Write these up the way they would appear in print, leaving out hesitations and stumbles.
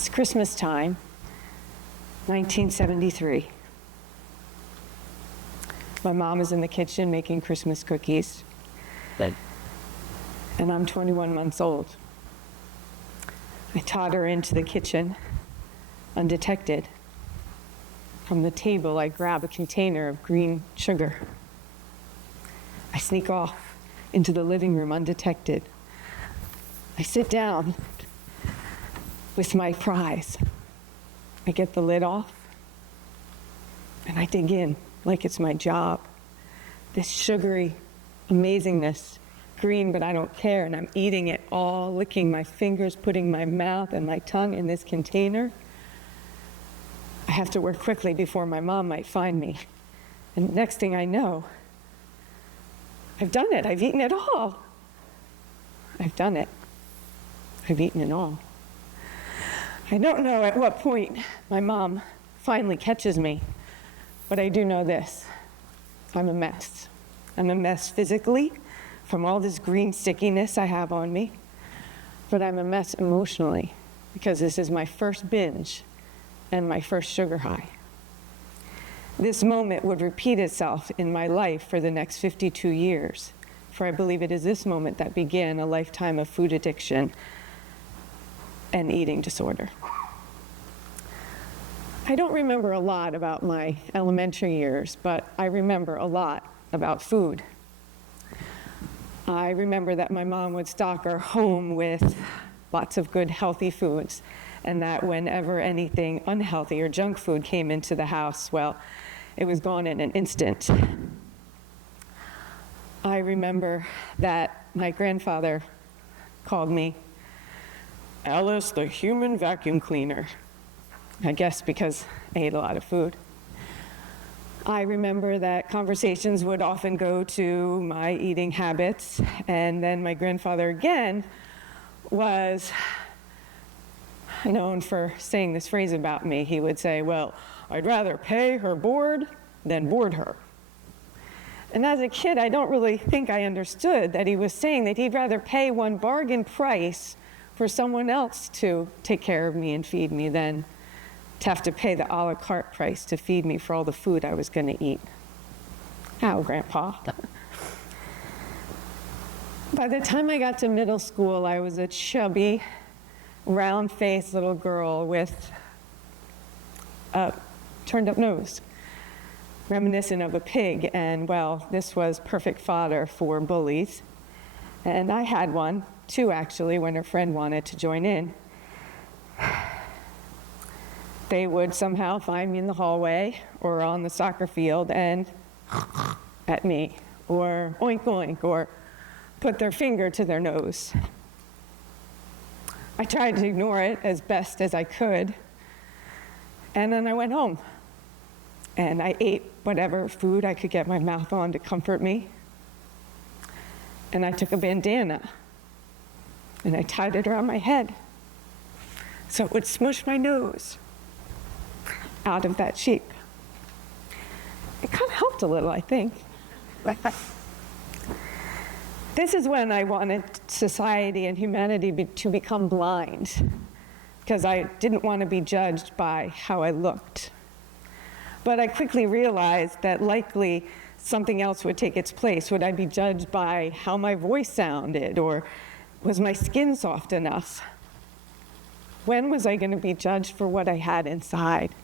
It's Christmas time, 1973. My mom is in the kitchen making Christmas cookies. And I'm 21 months old. I totter into the kitchen undetected. From the table, I grab a container of green sugar. I sneak off into the living room undetected. I sit down with my prize. I get the lid off, and I dig in like it's my job. This sugary amazingness, green, but I don't care, and I'm eating it all, licking my fingers, putting my mouth and my tongue in this container. I have to work quickly before my mom might find me. And next thing I know, I've done it. I've eaten it all. I've done it. I've eaten it all. I don't know at what point my mom finally catches me, but I do know this. I'm a mess. I'm a mess physically from all this green stickiness I have on me, but I'm a mess emotionally because this is my first binge and my first sugar high. This moment would repeat itself in my life for the next 52 years, for I believe it is this moment that began a lifetime of food addiction and eating disorder. I don't remember a lot about my elementary years, but I remember a lot about food. I remember that my mom would stock our home with lots of good, healthy foods, and that whenever anything unhealthy or junk food came into the house, well, it was gone in an instant. I remember that my grandfather called me Alice, the human vacuum cleaner. I guess because I ate a lot of food. I remember that conversations would often go to my eating habits, and then my grandfather again was known for saying this phrase about me. He would say, well, I'd rather pay her board than board her. And as a kid, I don't really think I understood that he was saying that he'd rather pay one bargain price for someone else to take care of me and feed me than to have to pay the a la carte price to feed me for all the food I was going to eat. Ow, Grandpa. By the time I got to middle school, I was a chubby, round-faced little girl with a turned-up nose, reminiscent of a pig, and well, this was perfect fodder for bullies. And I had one, two actually, when a friend wanted to join in. They would somehow find me in the hallway or on the soccer field and at me, or oink oink, or put their finger to their nose. I tried to ignore it as best as I could, and then I went home. And I ate whatever food I could get my mouth on to comfort me. And I took a bandana, and I tied it around my head so it would smush my nose out of that sheep. It kind of helped a little, I think. This is when I wanted society and humanity to become blind, because I didn't want to be judged by how I looked. But I quickly realized that likely something else would take its place. Would I be judged by how my voice sounded, or was my skin soft enough? When was I going to be judged for what I had inside?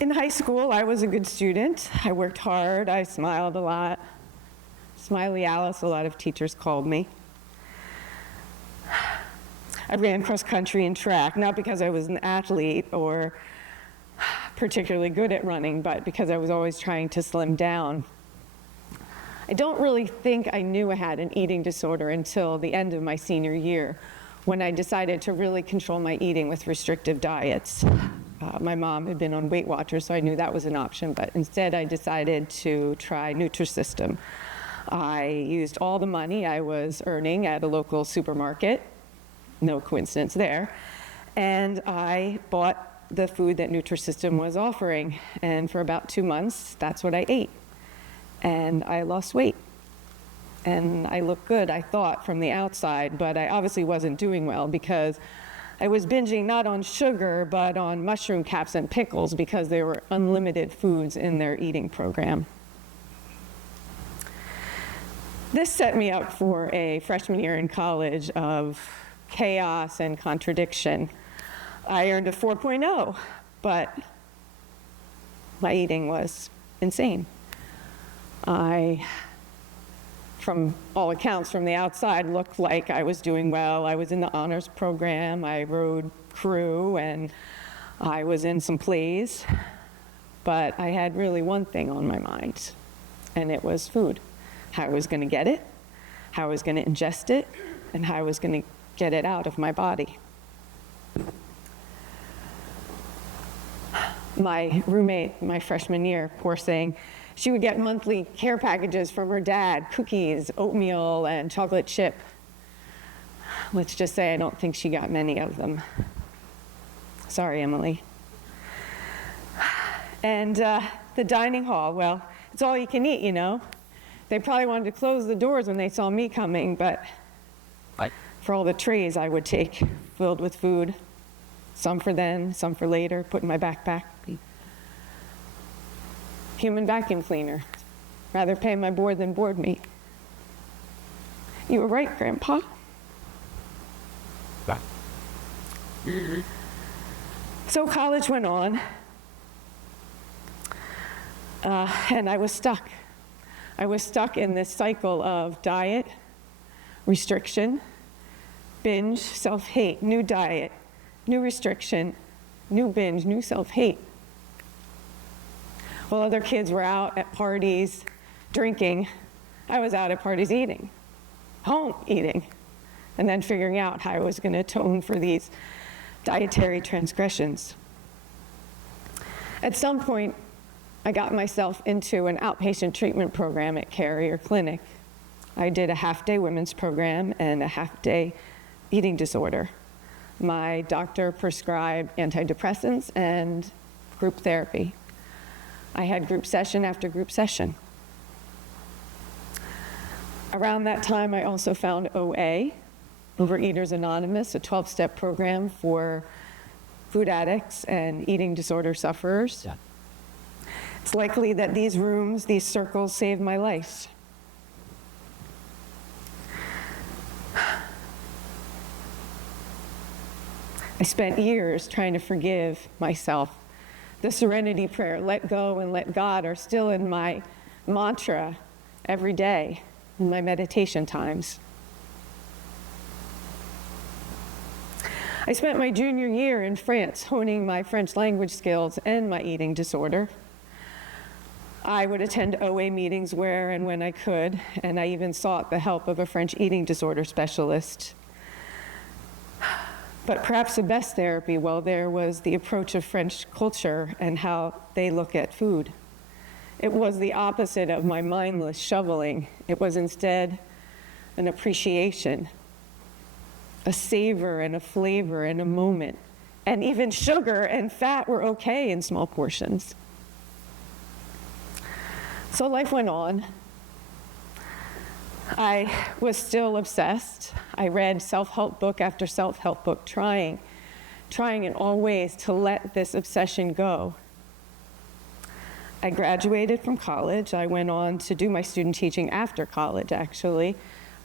In high school, I was a good student. I worked hard. I smiled a lot. Smiley Alice, a lot of teachers called me. I ran cross country and track, not because I was an athlete or particularly good at running, but because I was always trying to slim down. I don't really think I knew I had an eating disorder until the end of my senior year, when I decided to really control my eating with restrictive diets. My mom had been on Weight Watchers, so I knew that was an option, but instead I decided to try Nutrisystem. I used all the money I was earning at a local supermarket, no coincidence there, and I bought the food that Nutrisystem was offering, and for about 2 months, that's what I ate, and I lost weight. and I looked good, I thought, from the outside, but I obviously wasn't doing well because I was binging not on sugar, but on mushroom caps and pickles because they were unlimited foods in their eating program. This set me up for a freshman year in college of chaos and contradiction. I earned a 4.0, but my eating was insane. From all accounts from the outside, looked like I was doing well. I was in the honors program, I rode crew, and I was in some plays. But I had really one thing on my mind, and it was food. How I was going to get it, how I was going to ingest it, and how I was going to get it out of my body. My roommate, my freshman year, poor thing, she would get monthly care packages from her dad, cookies, oatmeal, and chocolate chip. Let's just say I don't think she got many of them. Sorry, Emily. And the dining hall, well, it's all you can eat, you know. They probably wanted to close the doors when they saw me coming, but for all the trays I would take filled with food, some for then, some for later, put in my backpack. Human vacuum cleaner. Rather pay my board than board me. You were right, Grandpa. So college went on, and I was stuck. I was stuck in this cycle of diet, restriction, binge, self-hate, new diet, new restriction, new binge, new self-hate. While other kids were out at parties drinking, I was out at parties eating, home eating, and then figuring out how I was going to atone for these dietary transgressions. At some point, I got myself into an outpatient treatment program at Carrier Clinic. I did a half-day women's program and a half-day eating disorder. My doctor prescribed antidepressants and group therapy. I had group session after group session. Around that time, I also found OA, Overeaters Anonymous, a 12-step program for food addicts and eating disorder sufferers. Yeah. It's likely that these rooms, these circles, saved my life. I spent years trying to forgive myself. The serenity prayer, let go and let God, are still in my mantra every day in my meditation times. I spent my junior year in France honing my French language skills and my eating disorder. I would attend OA meetings where and when I could, and I even sought the help of a French eating disorder specialist. But perhaps the best therapy, well, there was the approach of French culture and how they look at food. It was the opposite of my mindless shoveling. It was instead an appreciation, a savor and a flavor and a moment. And even sugar and fat were okay in small portions. So life went on. I was still obsessed. I read self-help book after self-help book, trying in all ways to let this obsession go. I graduated from college. I went on to do my student teaching after college, actually.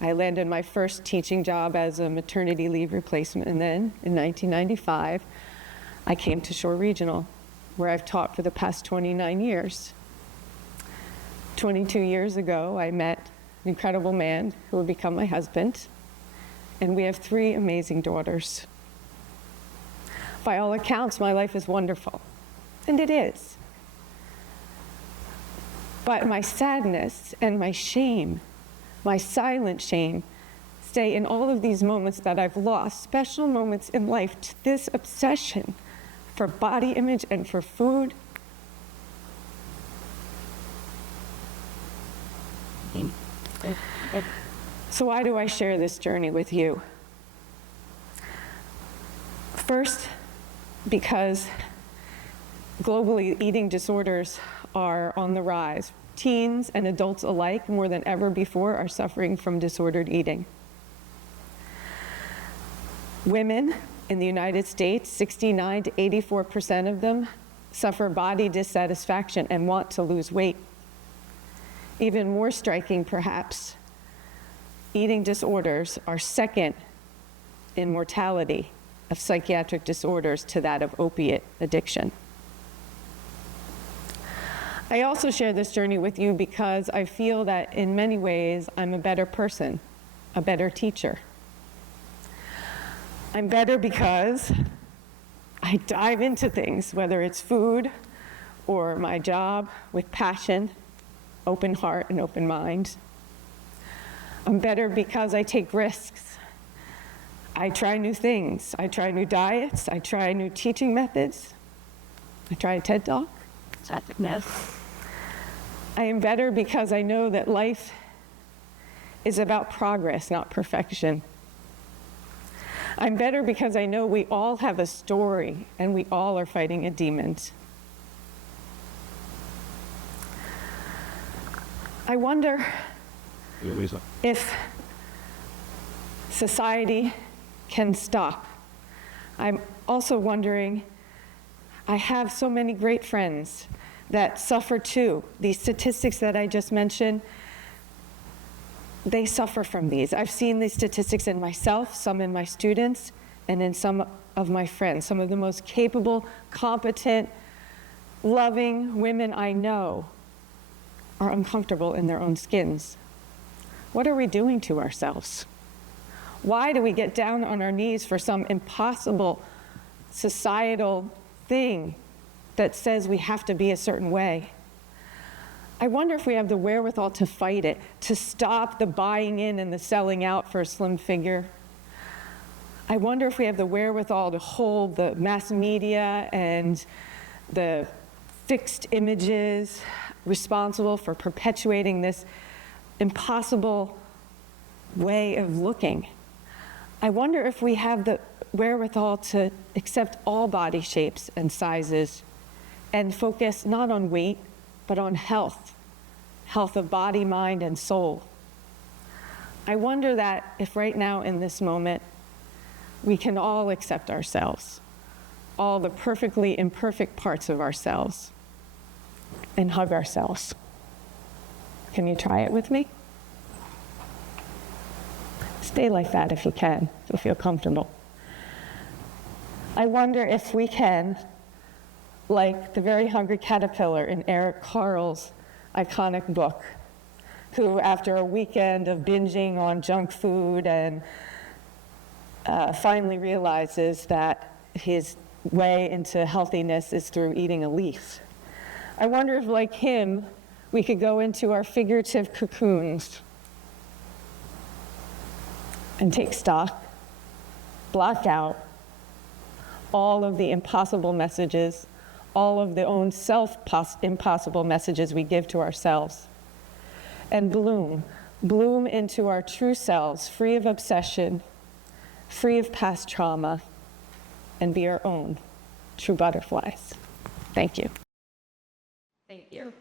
I landed my first teaching job as a maternity leave replacement, and then in 1995, I came to Shore Regional, where I've taught for the past 29 years. 22 years ago, I met an incredible man who would become my husband, and we have 3 amazing daughters. By all accounts, my life is wonderful, and it is. But my sadness and my shame, my silent shame, stay in all of these moments that I've lost, special moments in life, to this obsession for body image and for food. So why do I share this journey with you? First, because globally eating disorders are on the rise. teens and adults alike, more than ever before, are suffering from disordered eating. Women in the United States, 69 to 84% of them suffer body dissatisfaction and want to lose weight. Even more striking, perhaps, eating disorders are second in mortality of psychiatric disorders to that of opiate addiction. I also share this journey with you because I feel that in many ways I'm a better person, a better teacher. I'm better because I dive into things, whether it's food or my job, with passion, open heart, and open mind. I'm better because I take risks. I try new things. I try new diets. I try new teaching methods. I try a TED Talk. I am better because I know that life is about progress, not perfection. I'm better because I know we all have a story and we all are fighting a demon. I wonder if society can stop. I'm also wondering, I have so many great friends that suffer too. These statistics that I just mentioned, they suffer from these. I've seen these statistics in myself, some in my students, and in some of my friends. Some of the most capable, competent, loving women I know are uncomfortable in their own skins. What are we doing to ourselves? Why do we get down on our knees for some impossible societal thing that says we have to be a certain way? I wonder if we have the wherewithal to fight it, to stop the buying in and the selling out for a slim figure. I wonder if we have the wherewithal to hold the mass media and the fixed images responsible for perpetuating this impossible way of looking. I wonder if we have the wherewithal to accept all body shapes and sizes and focus not on weight, but on health of body, mind, and soul. I wonder that if right now in this moment, we can all accept ourselves, all the perfectly imperfect parts of ourselves, and hug ourselves. Can you try it with me? Stay like that if you can, if you feel comfortable. I wonder if we can, like the very hungry caterpillar in Eric Carle's iconic book, who after a weekend of binging on junk food and finally realizes that his way into healthiness is through eating a leaf. I wonder if, like him, we could go into our figurative cocoons and take stock, block out all of the impossible messages, all of the own impossible messages we give to ourselves, and bloom into our true selves, free of obsession, free of past trauma, and be our own true butterflies. Thank you. Thank you.